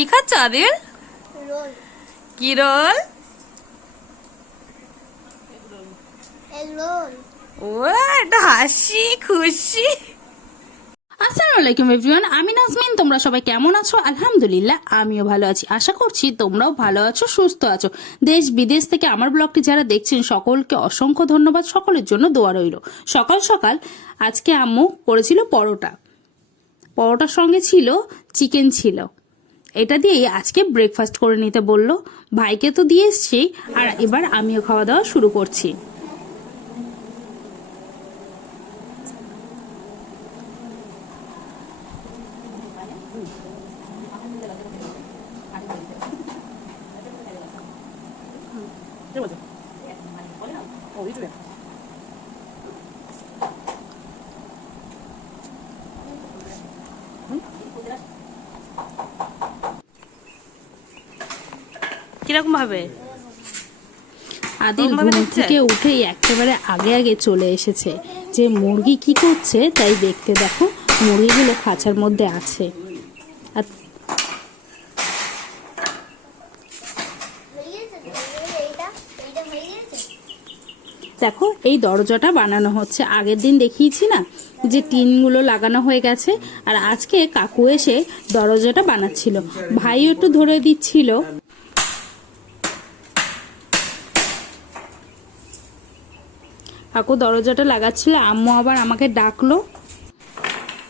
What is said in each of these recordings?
কি খাচ্ছ আদিল? রোল। কি রোল? Egg roll. ও এটা হাসি খুশি। আসসালামু আলাইকুম এভরিওয়ান, আমি নাজমিন। তোমরা সবাই কেমন আছো? আলহামদুলিল্লাহ আমিও ভালো আছি। আশা করছি তোমরাও ভালো আছো, সুস্থ আছো। দেশ বিদেশ থেকে আমার ব্লগটি যারা দেখছেন সকলকে অসংখ্য ধন্যবাদ। সকলের জন্য দোয়া রইল। সকাল সকাল আজকে আম্মু করেছিল পরোটা। পরোটার সঙ্গে ছিল চিকেন ছিল। এটা দিয়েই আজকে ব্রেকফাস্ট করে নিতে বললো। ভাইকে তো দিয়ে এসছি, আর এবার আমিও খাওয়া দাওয়া শুরু করছি। কিরকম ভাবে আদিল ঘুম থেকে উঠেই একেবারে আগে আগে চলে এসেছে যে মুরগি কি করছে তাই দেখতে। দেখো মুরগিগুলো খাঁচার মধ্যে আছে। আর দেখো এই দরজাটা বানানো হচ্ছে। আগের দিন দেখিয়েছি না যে টিনগুলো লাগানো হয়ে গেছে, আর আজকে কাকু এসে দরজাটা বানাচ্ছিল। ভাই একটু ধরে দিচ্ছিল। কাকু দরজাটা লাগাচ্ছিল, আম্মু আবার আমাকে ডাকলো।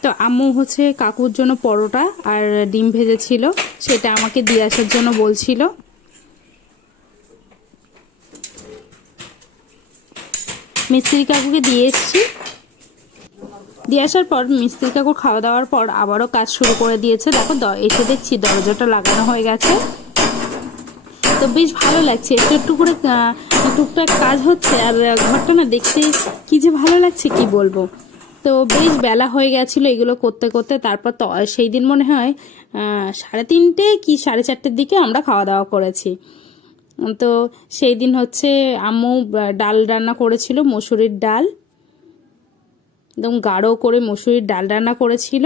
তো আম্মু হচ্ছে কাকুর জন্য পরোটা আর ডিম ভেজেছিল, সেটা আমাকে দিয়ে আসার জন্য বলছিল। মিস্ত্রি কাকুকে দিয়ে এসছি। দিয়ে আসার পর মিস্ত্রি কাকু খাওয়া দাওয়ার পর আবারও কাজ শুরু করে দিয়েছে। দেখো এসে দেখছি দরজাটা লাগানো হয়ে গেছে। তো বেশ ভালো লাগছে, একটু একটু করে টুকটাক কাজ হচ্ছে। আর ঘরটা না দেখতে কি যে ভালো লাগছে কি বলবো। তো বেশ বেলা হয়ে গেছিল এগুলো করতে করতে। তারপর তো সেই দিন মনে হয় 3:30 কি 4:30 দিকে আমরা খাওয়া দাওয়া করেছি। তো সেই দিন হচ্ছে আম্মু ডাল রান্না করেছিল, মসুরির ডাল, একদম গাঢ় করে মসুরির ডাল রান্না করেছিল,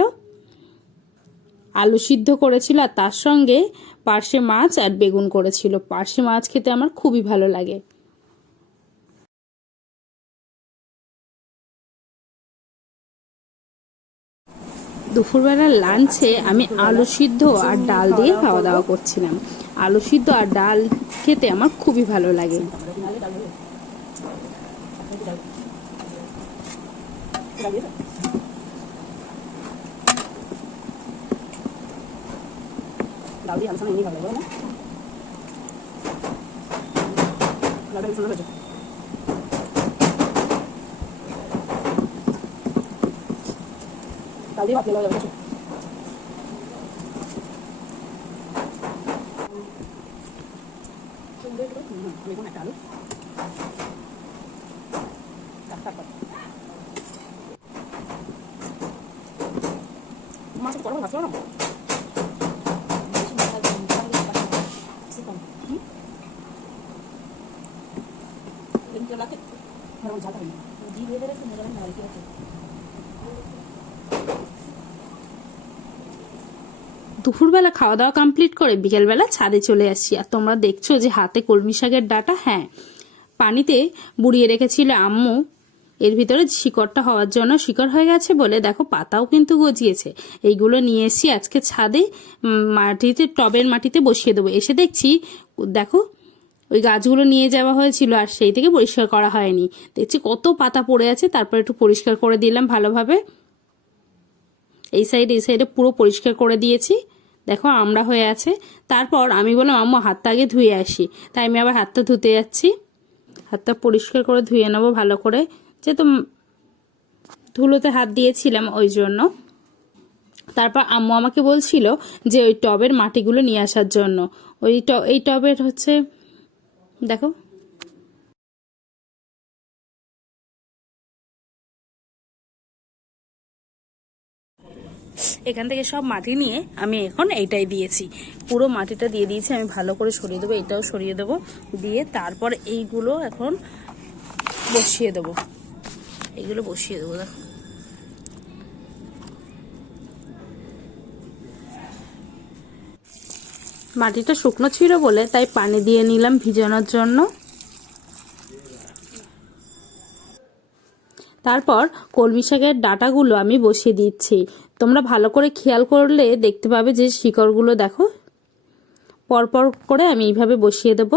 আলু সিদ্ধ করেছিল, আর তার সঙ্গে পার্শে মাছ আর বেগুন করেছিল। পার্শে মাছ খেতে আমার খুবই ভালো লাগে। দুপুরবেলার লাঞ্চে আমি আলু সিদ্ধ আর ডাল দিয়ে খাওয়া দাওয়া করছিলাম। আলু সিদ্ধ আর ডাল খেতে আমার খুবই ভালো লাগে। দুপুরবেলা খাওয়া দাওয়া কমপ্লিট করে বিকেলবেলা ছাদে চলে আসছি। আর তোমরা দেখছো যে হাতে কলমি শাকের ডাঁটা, হ্যাঁ পানিতে বুড়িয়ে রেখেছিল আম্মু। এর ভিতরে শিকড়টা হওয়ার জন্য শিকড় হয়ে গেছে বলে দেখো পাতাও কিন্তু গজিয়েছে। এইগুলো নিয়ে এসছি আজকে ছাদে মাটিতে, টবের মাটিতে বসিয়ে দেবো। এসে দেখছি দেখো ওই গাছগুলো নিয়ে যাওয়া হয়েছিল আর সেই থেকে পরিষ্কার করা হয়নি। দেখছি কত পাতা পড়ে আছে, তারপর একটু পরিষ্কার করে দিলাম ভালোভাবে। এই সাইডে পুরো পরিষ্কার করে দিয়েছি। দেখো আমরা হয়ে আছে। তারপর আমি বললাম আম্মু হাতটা আগে ধুয়ে আসি, তাই আমি আবার হাতটা ধুতে যাচ্ছি। হাতটা পরিষ্কার করে ধুয়ে নেবো ভালো করে, যেহেতু ধুলোতে হাত দিয়েছিলাম ওই জন্য। তারপর আম্মু আমাকে বলছিল যে ওই টবের মাটিগুলো নিয়ে আসার জন্য। এই টবের হচ্ছে দেখো এখান থেকে সব মাটি নিয়ে আমি এখন এইটাই দিয়েছি। পুরো মাটিটা দিয়ে দিয়েছি, আমি ভালো করে সরিয়ে দেবো। এটাও সরিয়ে দেবো, দিয়ে তারপর এইগুলো এখন বসিয়ে দেবো। এইগুলো বসিয়ে দেবো। দেখো মাটিটা শুকনো ছিল বলে তাই পানি দিয়ে নিলাম ভিজানোর জন্য। তারপর কলমি শাকের ডাঁটাগুলো আমি বসিয়ে দিচ্ছি। তোমরা ভালো করে খেয়াল করলে দেখতে পাবে যে শিকড়গুলো দেখো পরপর করে আমি এইভাবে বসিয়ে দেব।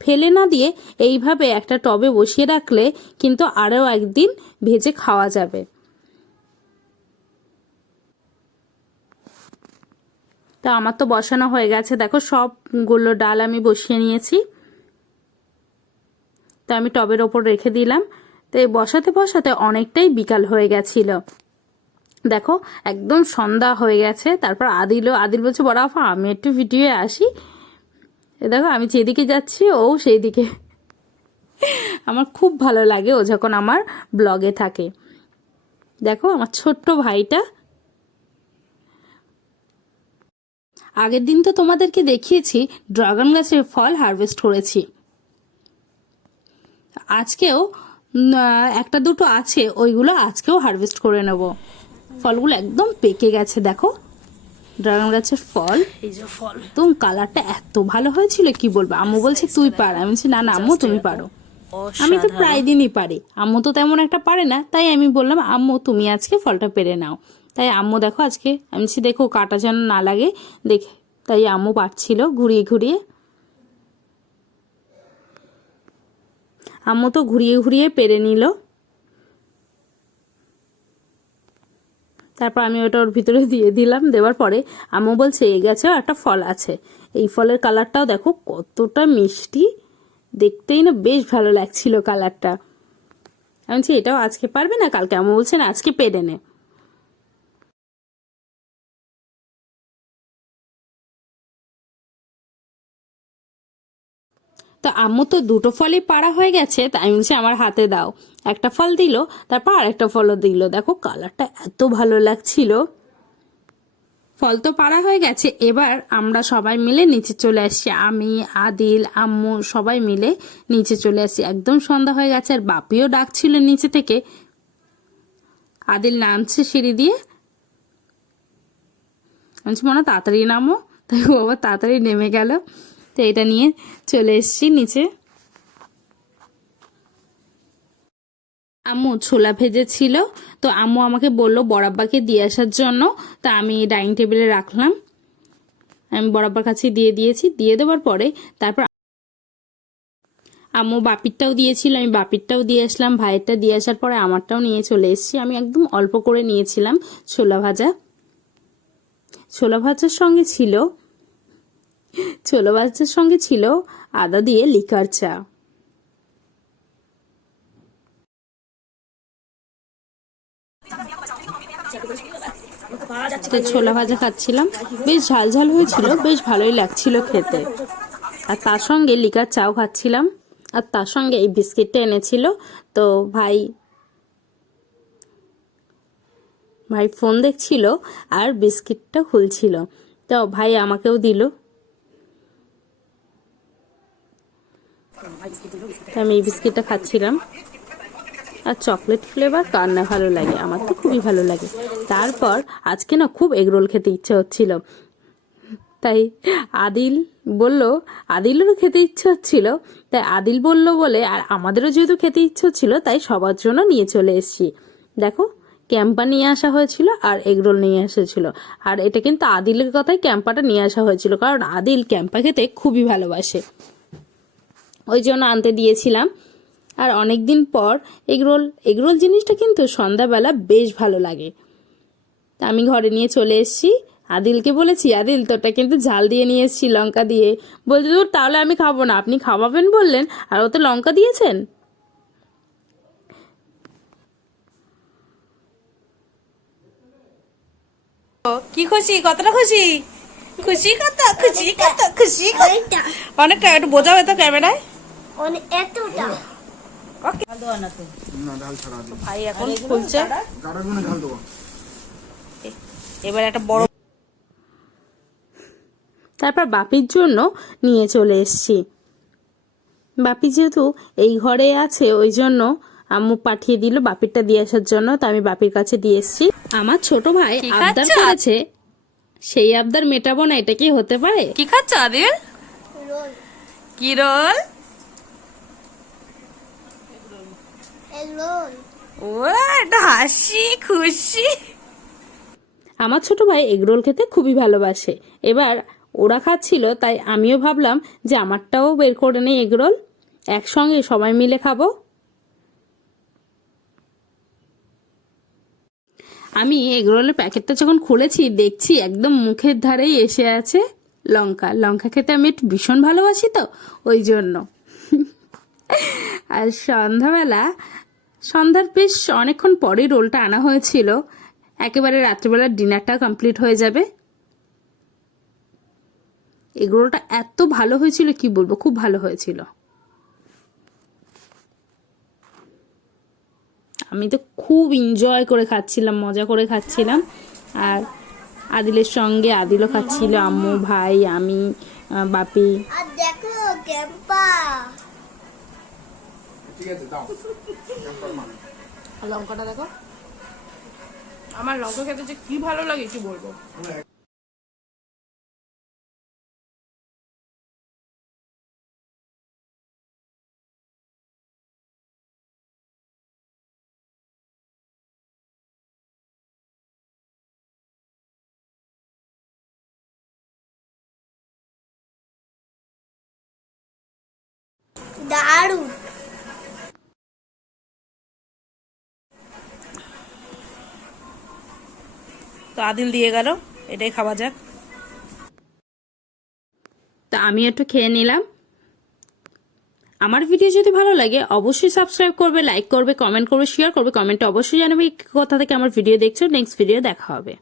ফেলে না দিয়ে এইভাবে একটা টবে বসিয়ে রাখলে কিন্তু আরও একদিন ভেজে খাওয়া যাবে। তো আমার তো বসানো হয়ে গেছে, দেখো সবগুলো ডাল আমি বসিয়ে নিয়েছি। তো আমি টবের ওপর রেখে দিলাম। তো এই বসাতে বসাতে অনেকটাই বিকাল হয়ে গেছিল, দেখো একদম সন্ধ্যা হয়ে গেছে। তারপর আদিল বলছে বড় আপা আমি একটু ভিডিওয়ে আসি। দেখো আমি যেদিকে যাচ্ছি ও সেই দিকে। আমার খুব ভালো লাগে ও যখন আমার ব্লগে থাকে। দেখো আমার ছোট্ট ভাইটা। আগের দিন তো তোমাদেরকে দেখিয়েছি ড্রাগন গাছের ফল হারভেস্ট করেছি। আজকেও একটা দুটো আছে, ওইগুলো আজকেও হারভেস্ট করে নেব। ফলগুলো একদম পেকে গেছে, দেখো ড্রাগন গাছের ফল। এই যে ফল, একদম কালারটা এত ভালো হয়েছিল কি বলবো। আম্মু বলছে তুই পার, আমি বলছি না না আম্মু তুমি পারো। আমি তো প্রায় দিনই পারি, আম্মু তো তেমন একটা পারে না। তাই আমি বললাম আম্মু তুমি আজকে ফলটা পেরে নাও। তাই আম্মু দেখো আজকে আমি বলছি দেখো কাটা যেন না লাগে দেখে, তাই আম্মু পারছিল ঘুরিয়ে ঘুরিয়ে। আম্মু তো ঘুরিয়ে ঘুরিয়ে পেরে নিল। তারপর আমি ওটা ওর ভিতরে দিয়ে দিলাম। দেওয়ার পরে আম্মু বলছে এই গাছেও একটা ফল আছে, এই ফলের কালারটাও দেখো কতটা মিষ্টি, দেখতেই না বেশ ভালো লাগছিল কালারটা। আমি বলছি এটাও আজকে পারবে না কালকে? আম্মু বলছে না আজকে পেরে নে। তো আম্মু তো দুটো ফলই পাড়া হয়ে গেছে, তাই আমি বলছি আমার হাতে দাও। একটা ফল দিল, তারপর আরেকটা ফলও দিল। দেখো কালারটা এত ভালো লাগছিল। ফল তো পাড়া হয়ে গেছে, এবার আমরা সবাই মিলে নিচে চলে আসছি। আমি আদিল আম্মু সবাই মিলে নিচে চলে আসছি। একদম সন্ধ্যা হয়ে গেছে, আর বাপিও ডাকছিল নিচে থেকে। আদিল নামছে সিঁড়ি দিয়ে, আমি মনে তাড়াতাড়ি নামো, তাই ও আবার তাড়াতাড়ি নেমে গেল। তো এটা নিয়ে চলে এসছি নিচে। আম্মু ছোলা ভেজেছিল, তো আম্মু আমাকে বলল বড়াব্বাকে দিয়ে আসার জন্য। তা আমি ডাইনিং টেবিলে রাখলাম, আমি বড়াব্বার কাছে দিয়ে দিয়েছি। দিয়ে দেওয়ার পরে তারপর আম্মু বাপিরটাও দিয়েছিল, আমি বাপিরটাও দিয়ে আসলাম। ভাইয়েরটা দিয়ে আসার পরে আমারটাও নিয়ে চলে এসেছি। আমি একদম অল্প করে নিয়েছিলাম ছোলা ভাজা। ছোলা ভাজার সঙ্গে ছিল আদা দিয়ে লিকার চা। তো ছোলা ভাজা খাচ্ছিলাম, বেশ ঝাল ঝাল হয়েছিল, বেশ ভালোই লাগছিল খেতে। আর তার সঙ্গে লিকার চাও খাচ্ছিলাম, আর তার সঙ্গে এই বিস্কিটটা এনেছিল। তো ভাই ফোন দেখছিল আর বিস্কিটটা খুলছিল, তো ভাই আমাকেও দিল। আমি এই বিস্কিটটা খাচ্ছিলাম। আর চকলেট ফ্লেভার কার না ভালো লাগে, আমার তো খুবই ভালো লাগে। তারপর আজকে না খুব এগরোল খেতে ইচ্ছে হচ্ছিল, তাই আদিলেরও খেতে ইচ্ছে হচ্ছিল। তাই আদিল বলল বলে আর আমাদেরও যেহেতু খেতে ইচ্ছে হচ্ছিল, তাই সবার জন্য নিয়ে চলে এসেছি। দেখো ক্যাম্পা নিয়ে আসা হয়েছিল আর এগরোল নিয়ে এসেছিল। আর এটা কিন্তু আদিলের কথাই ক্যাম্পাটা নিয়ে আসা হয়েছিল, কারণ আদিল ক্যাম্পা খেতে খুবই ভালোবাসে, ওই জন্য আনতে দিয়েছিলাম। আর অনেকদিন পর এগরোল জিনিসটা কিন্তু সন্ধ্যাবেলা বেশ ভালো লাগে। তা আমি ঘরে নিয়ে চলে এসেছি। আদিলকে বলেছি আদিল তোরটা কিন্তু ঝাল দিয়ে নিয়ে এসেছি, লঙ্কা দিয়ে। বলছে তোর তাহলে আমি খাবো না, আপনি খাওয়াবেন বললেন আর ওতে লঙ্কা দিয়েছেন। কি খুশি, কতটা খুশি? খুশি কত, খুশি কত, খুশি কত? অনেকটা, একটু বোঝাও তো ক্যামেরায়। এতটা ভাই এখন খুলছে, এবার একটা বড়। তারপর বাপির জন্য নিয়ে চলে এসেছি। বাপি যেহেতু এই ঘরে আছে, ওই জন্য আম্মু পাঠিয়ে দিল বাপিরটা দিয়ে আসার জন্য। তা আমি বাপির কাছে দিয়ে এসেছি। আমার ছোট ভাই আবদার করেছে সেই আবদার মেটাবো না, এটা কি হতে পারে? কি খাচ্ছ আদিল? রোল কি রোল? এগ রোল ও একটা হাসি খুশি। আমার ছোট ভাই এগরোল খেতে খুবই ভালোবাসে। এবার ওরা খাচ্ছিল, তাই আমিও ভাবলাম যে আমারটাও বের করে নেই এগরোল, একসঙ্গে সবাই মিলে খাবো। আমি এগরোলের প্যাকেটটা যখন খুলেছি, দেখছি একদম মুখের ধারেই এসে আছে লঙ্কা। লঙ্কা খেতে আমি একটু ভীষণ ভালোবাসি, তো ওই জন্য। আর সন্ধ্যার বেশ অনেকক্ষণ পরেই রোলটা আনা হয়েছিল, একেবারে রাত্রিবেলার ডিনারটা কমপ্লিট হয়ে যাবে। এগরোলটা এত ভালো হয়েছিল কি বলবো, খুব ভালো হয়েছিল। আমি তো খুব এনজয় করে খাচ্ছিলাম, মজা করে খাচ্ছিলাম। আর আদিলের সঙ্গে আদিলও খাচ্ছিল, আম্মু, ভাই, আমি, বাপি। আর দেখো ক্যাম্পা লঙ্কাটা দেখো, আমার লঙ্কা খেতে যে কি ভালো লাগে কি বলবো। দারুণ। তো আদিল দিয়ে গেল, এটাই খাওয়া যাক। তা আমি একটু খেয়ে নিলাম। আমার ভিডিও যদি ভালো লাগে অবশ্যই সাবস্ক্রাইব করবে, লাইক করবে, কমেন্ট করবে, শেয়ার করবে। কমেন্টে অবশ্যই জানাবে কোথা থেকে আমার ভিডিও দেখছো। নেক্সট ভিডিও দেখা হবে।